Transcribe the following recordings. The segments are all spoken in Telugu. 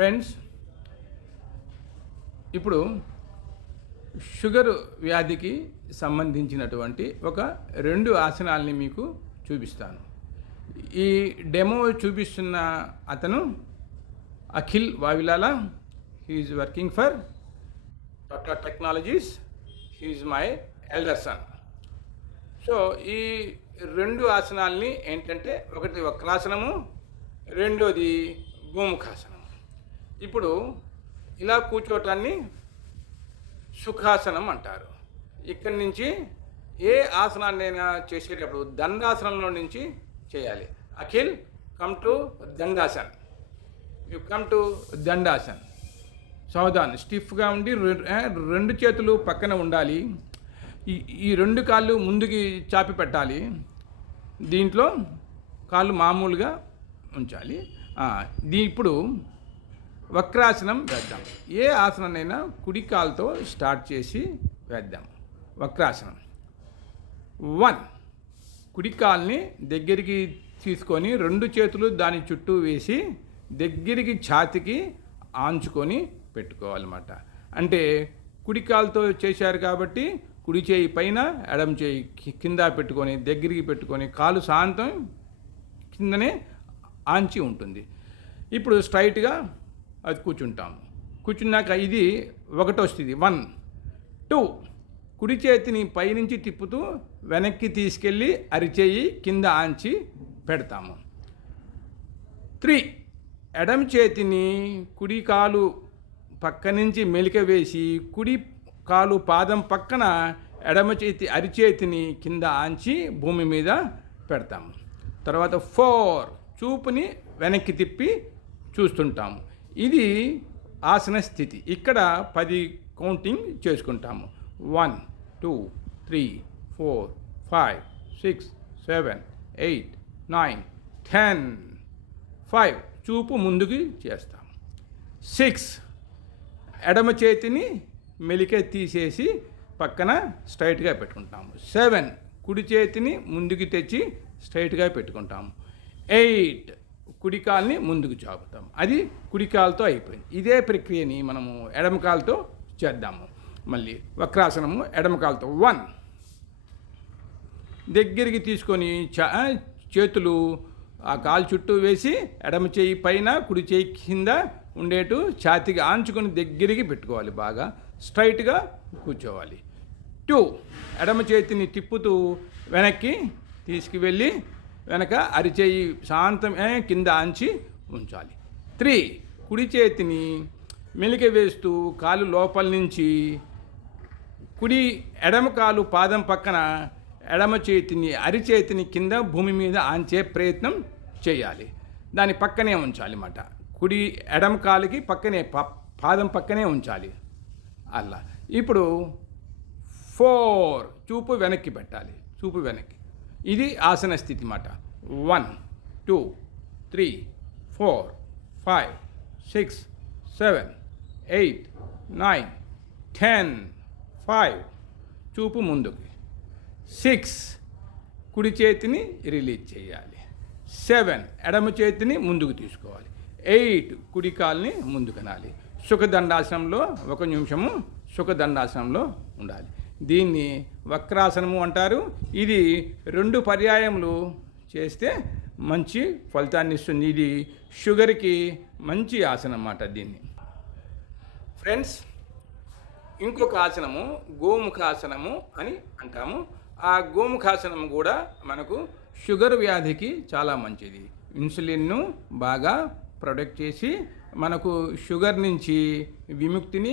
ఫ్రెండ్స్, ఇప్పుడు షుగర్ వ్యాధికి సంబంధించినటువంటి ఒక 2 ఆసనాల్ని మీకు చూపిస్తాను. ఈ డెమో చూపిస్తున్న అతను Akhil Vavilala. He is working for Tata technologies. He is my elder son. So ఈ 2 ఆసనాల్ని ఏంటంటే, ఒకటి వక్రాసనము, రెండోది గోముఖాసనం. ఇప్పుడు ఇలా కూర్చోటాన్ని సుఖాసనం అంటారు. ఇక్కడి నుంచి ఏ ఆసనాన్నైనా చేసేటప్పుడు దండాసనంలో నుంచి చేయాలి. Akhil, come to Dandasan. You come to Dandasan. సావధాన్, స్టిఫ్గా ఉండి 2 చేతులు పక్కన ఉండాలి. ఈ 2 కాళ్ళు ముందుకి చాపి పెట్టాలి. దీంట్లో కాళ్ళు మామూలుగా ఉంచాలి. ఇప్పుడు వక్రాసనం వేద్దాం. ఏ ఆసనాన్నైనా కుడి కాలుతో స్టార్ట్ చేసి వేద్దాం. వక్రాసనం. 1, కుడి కాల్ని దగ్గరికి తీసుకొని 2 చేతులు దాని చుట్టూ వేసి దగ్గరికి ఛాతికి ఆంచుకొని పెట్టుకోవాలన్నమాట. అంటే కుడి కాలుతో చేశారు కాబట్టి కుడి చేయి పైన, ఎడమ చేయి కింద పెట్టుకొని దగ్గరికి పెట్టుకొని కాలు శాంతం కిందనే ఆంచి ఉంటుంది. ఇప్పుడు స్ట్రైట్గా అది కూర్చుంటాము. కూర్చున్నాక ఇది ఒకటి వస్తుంది. 1, 2, కుడి చేతిని పైనుంచి తిప్పుతూ వెనక్కి తీసుకెళ్ళి అరిచేయి కింద ఆంచి పెడతాము. 3, ఎడమ చేతిని కుడి కాలు పక్క నుంచి మెలిక వేసి కుడి కాలు పాదం పక్కన ఎడమ చేతి అరిచేతిని కింద ఆంచి భూమి మీద పెడతాము. తర్వాత 4, చూపుని వెనక్కి తిప్పి చూస్తుంటాము. ఇది ఆసన స్థితి. ఇక్కడ 10 కౌంటింగ్ చేసుకుంటాము. 1, 2, 3, 4, 5, 6, 7, 8, 9, 10. 5, చూపు ముందుకు చేస్తాము. 6, ఎడమ చేతిని మెలిక తీసేసి పక్కన స్ట్రైట్గా పెట్టుకుంటాము. 7, కుడి చేతిని ముందుకు తెచ్చి స్ట్రైట్గా పెట్టుకుంటాము. 8, కుడి కాల్ని ముందుకు చాపుతాం. అది కుడి కాలుతో అయిపోయింది. ఇదే ప్రక్రియని మనము ఎడమ కాలుతో చేద్దాము. మళ్ళీ వక్రాసనము ఎడమ కాలుతో. 1, దగ్గరికి తీసుకొని చేతులు ఆ కాలు చుట్టూ వేసి ఎడమ చేయి పైన కుడి చేయి కింద ఉండేటు ఛాతీకి ఆంచుకొని దగ్గరికి పెట్టుకోవాలి. బాగా స్ట్రైట్గా కూర్చోవాలి. 2, ఎడమ చేతిని తిప్పుతూ వెనక్కి తీసుకువెళ్ళి వెనక అరిచేయి శాంతం కింద ఆంచి ఉంచాలి. 3, కుడి చేతిని మెలిక వేస్తూ కాలు లోపల నుంచి కుడి ఎడమ కాలు పాదం పక్కన ఎడమ చేతిని అరిచేతిని కింద భూమి మీద ఆంచే ప్రయత్నం చేయాలి. దాని పక్కనే ఉంచాలి అన్నమాట. కుడి ఎడమ కాలుకి పక్కనే పాదం పక్కనే ఉంచాలి. అలా. ఇప్పుడు 4, చూపు వెనక్కి పెట్టాలి. చూపు వెనక్కి. ఇది ఆసన స్థితి మాట. 1, 2, 3, 4, 5, 6, 7, 8, 9, 10. 5, చూపు ముందుకి. 6, కుడి చేతిని రిలీజ్ చేయాలి. 7, ఎడమ చేతిని ముందుకు తీసుకోవాలి. 8, కుడి కాల్ని ముందుకనాలి. సుఖదండాసనంలో 1 నిమిషము సుఖదండాసనంలో ఉండాలి. దీన్ని వక్రాసనము అంటారు. ఇది 2 పర్యాయములు చేస్తే మంచి ఫలితాన్ని ఇస్తుంది. ఇది షుగర్కి మంచి ఆసనం అన్నమాట. దీన్ని ఫ్రెండ్స్, ఇంకొక ఆసనము గోముఖాసనము అని అంటాము. ఆ గోముఖాసనం కూడా మనకు షుగర్ వ్యాధికి చాలా మంచిది. ఇన్సులిన్ను బాగా ప్రొటెక్ట్ చేసి మనకు షుగర్ నుంచి విముక్తిని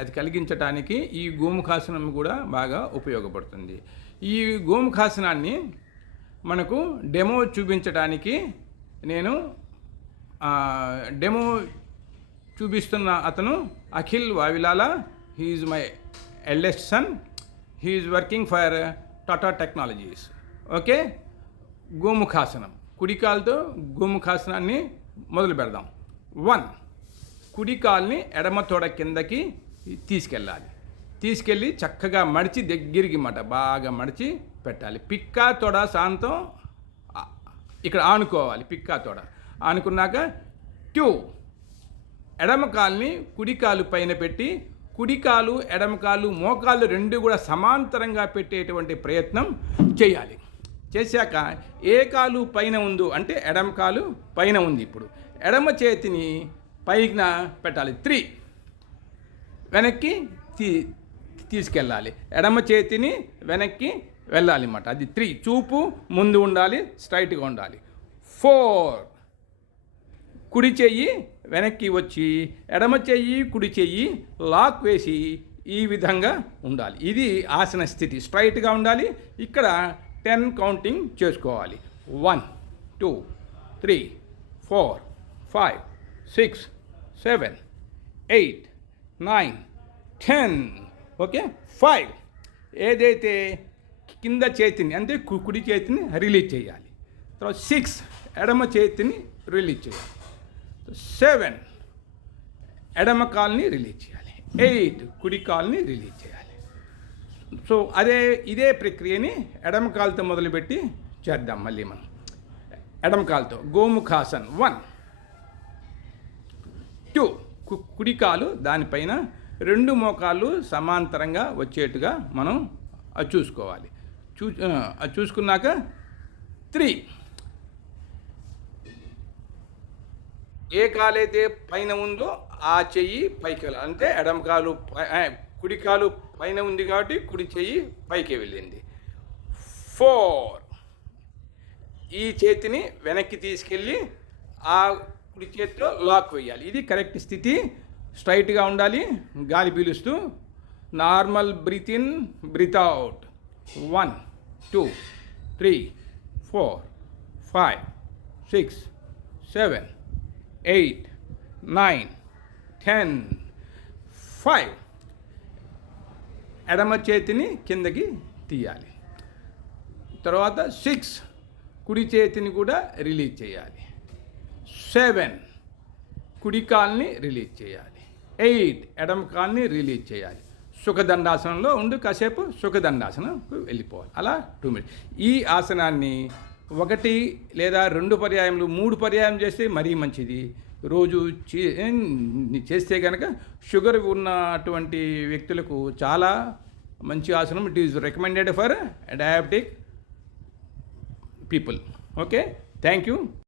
అది కలిగించడానికి ఈ గోముఖాసనం కూడా బాగా ఉపయోగపడుతుంది. ఈ గోముఖాసనాన్ని మనకు డెమో చూపించడానికి నేను డెమో చూపిస్తున్న అతను Akhil Vavilala. He is my eldest son. He is working for Tata technologies. Okay. గోముఖాసనం. కుడి కాలుతో గోముఖాసనాన్ని మొదలు పెడదాం. 1, కుడి కాల్ని ఎడమ తొడ కిందకి తీసుకెళ్ళి చక్కగా మడిచి దగ్గరికి బాగా మడిచి పెట్టాలి. పిక్కా తొడ శాంతం ఇక్కడ ఆనుకోవాలి. పిక్కా తొడ ఆనుకున్నాక 2, ఎడమ కాలుని కుడి కాలు పైన పెట్టి కుడి కాలు ఎడమ కాలు మోకాళ్ళు రెండు కూడా సమాంతరంగా పెట్టేటువంటి ప్రయత్నం చేయాలి. చేశాక ఏ కాలు పైన ఉందో అంటే ఎడమ కాలు పైన ఉంది, ఇప్పుడు ఎడమ చేతిని పైన పెట్టాలి. 3 వెనక్కి తీసుకెళ్ళాలి. ఎడమ చేతిని వెనక్కి వెళ్ళాలి అన్నమాట. అది 3 చూపు ముందు ఉండాలి, స్ట్రైట్గా ఉండాలి. 4 కుడి చెయ్యి వెనక్కి వచ్చి ఎడమ చెయ్యి కుడి చెయ్యి లాక్ వేసి ఈ విధంగా ఉండాలి. ఇది ఆసన స్థితి, స్ట్రైట్గా ఉండాలి. ఇక్కడ 10 కౌంటింగ్ చేసుకోవాలి. 1 2 3 4 5 6 7 8 9 10. ఓకే, 5 ఏదైతే కింద చేతిని అంటే కుడి చేతిని రిలీజ్ చేయాలి. తర్వాత 6 ఎడమ చేతిని రిలీజ్ చేయాలి. 7 ఎడమ కాల్ని రిలీజ్ చేయాలి. 8 కుడి కాల్ని రిలీజ్ చేయాలి. సో ఇదే ప్రక్రియని ఎడమ కాలుతో మొదలుపెట్టి చేద్దాం. మళ్ళీ మనం ఎడమ కాలుతో గోముఖాసన్. 1 2 కుడి కాలు దానిపైన 2 మోకాళ్ళు సమాంతరంగా వచ్చేట్టుగా మనం అది చూసుకోవాలి. అది చూసుకున్నాక 3 ఏ కాలైతే పైన ఉందో ఆ చెయ్యి పైకి వెళ్ళాలి. అంటే ఎడమ కాలు కుడి కాలు పైన ఉంది కాబట్టి కుడి చెయ్యి పైకి వెళ్ళింది. 4 ఈ చేతిని వెనక్కి తీసుకెళ్ళి ఆ కుడి చేతిలో లాక్ వేయాలి. ఇది కరెక్ట్ స్థితి, స్ట్రైట్గా ఉండాలి. గాలి పీలుస్తూ normal breath in breath out. 1 2 3 4 5 6 7 8 9 10 5 ఎడమ చేతిని కిందకి తీయాలి. తర్వాత 6 కుడి చేతిని కూడా రిలీజ్ చేయాలి. 7 కుడి కాల్ని రిలీజ్ చేయాలి. 8 ఎడమ కాల్ని రిలీజ్ చేయాలి. సుఖదండాసనంలో ఉండి కాసేపు సుఖదండాసనంకు వెళ్ళిపోవాలి. అలా 2 మినిట్స్. ఈ ఆసనాన్ని 1 లేదా 2 పర్యాయములు 3 పర్యాయం చేస్తే మరీ మంచిది. రోజు చేస్తే కనుక షుగర్ ఉన్నటువంటి వ్యక్తులకు చాలా మంచి ఆసనం. It is recommended for diabetic people. Okay, thank you.